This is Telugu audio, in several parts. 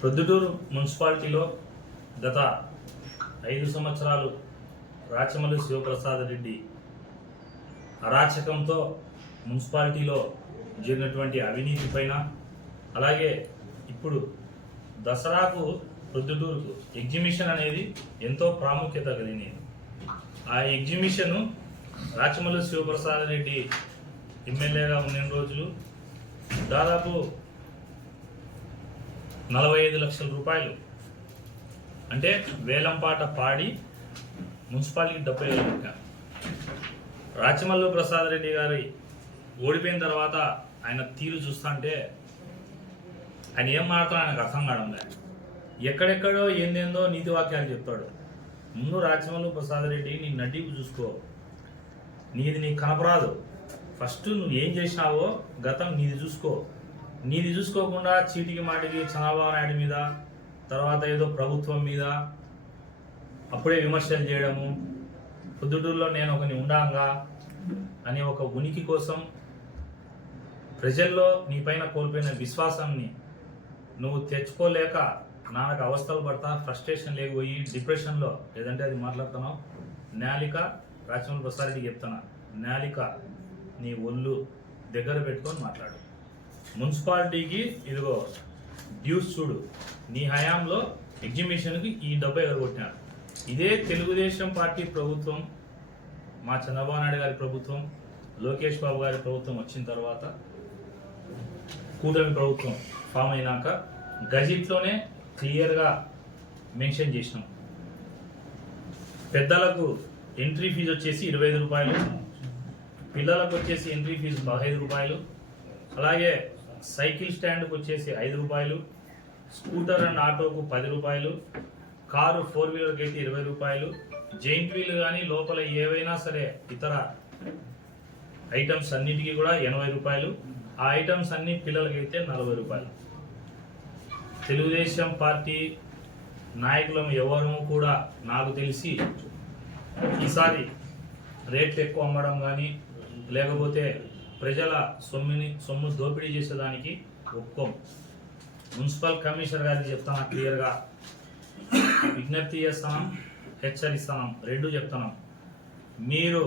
ప్రొద్దుటూరు మున్సిపాలిటీలో గత ఐదు సంవత్సరాలు రాచమల్లి శివప్రసాద్ రెడ్డి అరాచకంతో మున్సిపాలిటీలో జరిగినటువంటి అవినీతి పైన అలాగే ఇప్పుడు దసరాకు ప్రొద్దుటూరుకు ఎగ్జిబిషన్ అనేది ఎంతో ప్రాముఖ్యత కలిగింది ఆ ఎగ్జిబిషను రాచమల్లి శివప్రసాద్ రెడ్డి ఎమ్మెల్యేగా ఉన్న రోజులు దాదాపు నలభై ఐదు లక్షల రూపాయలు అంటే వేలంపాట పాడి మున్సిపాలిటీకి డెబ్బై వేలు పెట్టారు రాచమల్లు ప్రసాద్ రెడ్డి గారి ఓడిపోయిన తర్వాత ఆయన తీరు చూస్తుంటే ఆయన ఏం మాట్లాడతాడో ఆయనకు అర్థం కావడం లేదు ఎక్కడెక్కడో ఏందేందో నీతి వాక్యాలు చెప్తాడు ముందు రాచమల్లు ప్రసాద్ రెడ్డి నీ నటిపు చూసుకో నీది నీకు కనపరాదు ఫస్ట్ నువ్వు ఏం చేసినావో గతం నీది చూసుకో నీది చూసుకోకుండా చీటికి మాటికి చంద్రబాబు నాయుడు మీద తర్వాత ఏదో ప్రభుత్వం మీద అప్పుడే విమర్శలు చేయడము పొద్దుటూరులో నేను ఒకని ఉండాంగా అనే ఒక ఉనికి కోసం ప్రజల్లో నీ పైన కోల్పోయిన విశ్వాసాన్ని నువ్వు తెచ్చుకోలేక నాకు అవస్థలు పడతా ఫ్రస్ట్రేషన్ లేకపోయి డిప్రెషన్లో లేదంటే అది మాట్లాడుతున్నావు నాలిక రాజమౌళి ప్రసాద్ రెడ్డి చెప్తున్నా నాలిక నీ ఒళ్ళు దగ్గర పెట్టుకొని మాట్లాడు మున్సిపాలిటీకి ఇదిగో డ్యూస్ చూడు నీ హయాంలో ఎగ్జిబిషన్కి ఈ డబ్బు ఎగరగొట్టినారు ఇదే తెలుగుదేశం పార్టీ ప్రభుత్వం మా చంద్రబాబు నాయుడు గారి ప్రభుత్వం లోకేష్ బాబు గారి ప్రభుత్వం వచ్చిన తర్వాత కూటమి ప్రభుత్వం ఫామ్ అయినాక గజిట్లోనే క్లియర్గా మెన్షన్ చేసినాం పెద్దలకు ఎంట్రీ ఫీజు వచ్చేసి ఇరవై ఐదు రూపాయలు పిల్లలకు వచ్చేసి ఎంట్రీ ఫీజు పదహైదు రూపాయలు అలాగే సైకిల్ స్టాండ్కి వచ్చేసి ఐదు రూపాయలు స్కూటర్ అండ్ ఆటోకు పది రూపాయలు కారు ఫోర్ వీలర్కి అయితే ఇరవై రూపాయలు జైంట్ వీల్ కానీ లోపల ఏవైనా సరే ఇతర ఐటమ్స్ అన్నిటికీ కూడా ఎనభై రూపాయలు ఆ ఐటమ్స్ అన్ని పిల్లలకైతే నలభై రూపాయలు తెలుగుదేశం పార్టీ నాయకులం ఎవరు కూడా నాకు తెలిసి ఈసారి రేట్లు ఎక్కువ అమ్మడం కానీ లేకపోతే ప్రజల సొమ్ముని సొమ్ము దోపిడీ చేసేదానికి ఒప్పుకోం మున్సిపల్ కమిషనర్ గారికి చెప్తాను క్లియర్గా విజ్ఞప్తి చేస్తున్నాం హెచ్చరిస్తున్నాం రెండు చెప్తున్నాం మీరు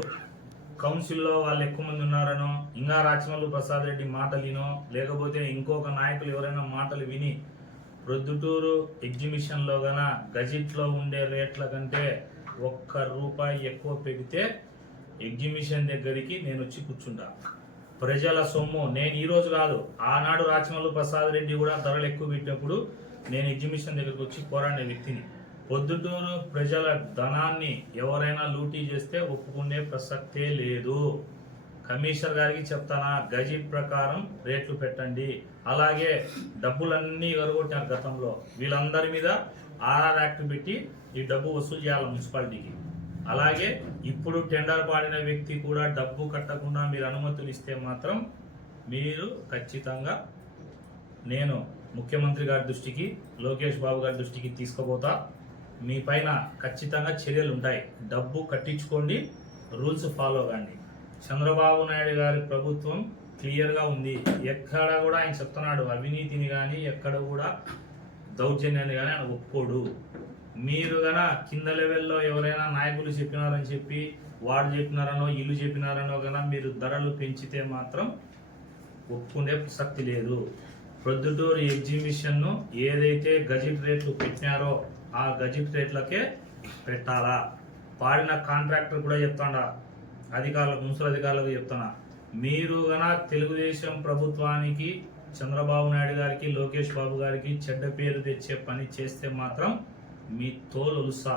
కౌన్సిల్లో వాళ్ళు ఎక్కువ మంది ఉన్నారనో ఇంకా రాచమల్లు ప్రసాద్ రెడ్డి మాటలినో లేకపోతే ఇంకొక నాయకులు ఎవరైనా మాటలు విని ప్రొద్దుటూరు ఎగ్జిబిషన్లో గన గజిట్లో ఉండే రేట్ల కంటే ఒక్క రూపాయి ఎక్కువ పెడితే ఎగ్జిబిషన్ దగ్గరికి నేను వచ్చి కూర్చుంటాను ప్రజల సొమ్ము నేను ఈరోజు కాదు ఆనాడు రాచమల్లు ప్రసాద్ రెడ్డి కూడా ధరలు ఎక్కువ పెట్టినప్పుడు నేను ఎగ్జిబిషన్ దగ్గరకు వచ్చి పోరాడిన వ్యక్తిని పొద్దుటూరు ప్రజల ధనాన్ని ఎవరైనా లూటీ చేస్తే ఒప్పుకునే ప్రసక్తే లేదు కమిషనర్ గారికి చెప్తానా గజెట్ ప్రకారం రేట్లు పెట్టండి అలాగే డబ్బులన్నీ ఎరగొట్టారు గతంలో వీళ్ళందరి మీద ఆర్ఆర్ యాక్ట్ పెట్టి ఈ డబ్బు వసూలు చేయాలి మున్సిపాలిటీకి అలాగే ఇప్పుడు టెండర్ పాడిన వ్యక్తి కూడా డబ్బు కట్టకుండా మీరు అనుమతులు ఇస్తే మాత్రం మీరు ఖచ్చితంగా నేను ముఖ్యమంత్రి గారి దృష్టికి లోకేష్ బాబు గారి దృష్టికి తీసుకుపోతా మీ పైన ఖచ్చితంగా చర్యలు ఉంటాయి డబ్బు కట్టించుకోండి రూల్స్ ఫాలో కండి చంద్రబాబు నాయుడు గారి ప్రభుత్వం క్లియర్గా ఉంది ఎక్కడ కూడా ఆయన చెప్తున్నాడు అవినీతిని కానీ ఎక్కడ కూడా దౌర్జన్యాన్ని కానీ ఆయన ఒప్పుకోడు మీరు గన కింద లెవెల్లో ఎవరైనా నాయకులు చెప్పినారని చెప్పి వాడు చెప్పినారనో ఇల్లు చెప్పినారనో గన మీరు ధరలు పెంచితే మాత్రం ఒప్పుకునే ప్రసక్తి లేదు ప్రొద్దుటూరు ఎగ్జిబిషన్ను ఏదైతే గజిట్ రేట్లు పెట్టినారో ఆ గజిట్ రేట్లకే పెట్టాలా పాడిన కాంట్రాక్టర్ కూడా చెప్తాడా అధికారులకు మున్సిపల్ అధికారులకు చెప్తానా మీరు గన తెలుగుదేశం ప్రభుత్వానికి చంద్రబాబు నాయుడు గారికి లోకేష్ బాబు గారికి చెడ్డ పేరు తెచ్చే పని చేస్తే మాత్రం మీ తోలుసా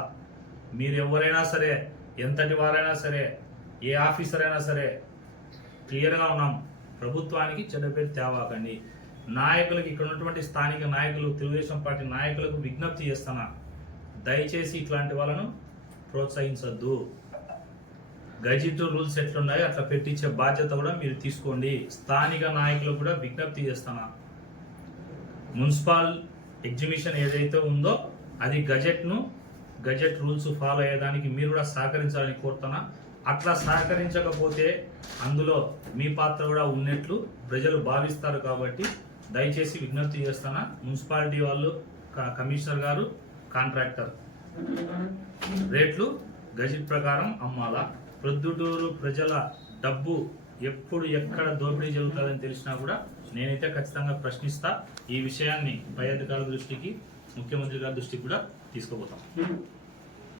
ఎవరైనా సరే ఎంతటి వారైనా సరే ఏ ఆఫీసర్ అయినా సరే క్లియర్గా ఉన్నాం ప్రభుత్వానికి చెడ్డ పేరు తేవాకండి నాయకులకు ఇక్కడ ఉన్నటువంటి స్థానిక నాయకులు తెలుగుదేశం పార్టీ నాయకులకు విజ్ఞప్తి చేస్తున్నా దయచేసి ఇట్లాంటి వాళ్ళను ప్రోత్సహించద్దు గజిట్ రూల్స్ ఎట్లున్నాయో అట్లా పెట్టించే బాధ్యత కూడా మీరు తీసుకోండి స్థానిక నాయకులకు కూడా విజ్ఞప్తి చేస్తున్నా మున్సిపల్ ఎగ్జిబిషన్ ఏదైతే ఉందో అది గజెట్ను గజెట్ రూల్స్ ఫాలో అయ్యేదానికి మీరు కూడా సహకరించాలని కోరుతున్నా అట్లా సహకరించకపోతే అందులో మీ పాత్ర కూడా ఉన్నట్లు ప్రజలు భావిస్తారు కాబట్టి దయచేసి విజ్ఞప్తి చేస్తానా మున్సిపాలిటీ వాళ్ళు కమిషనర్ గారు కాంట్రాక్టర్ రేట్లు గజెట్ ప్రకారం అమ్మాలా ప్రొద్దుటూరు ప్రజల డబ్బు ఎప్పుడు ఎక్కడ దోపిడీ జరుగుతుందని తెలిసినా కూడా నేనైతే ఖచ్చితంగా ప్రశ్నిస్తా ఈ విషయాన్ని పై అధికారుల దృష్టికి ముఖ్యమంత్రి గారి దృష్టికి కూడా తీసుకోబోతాం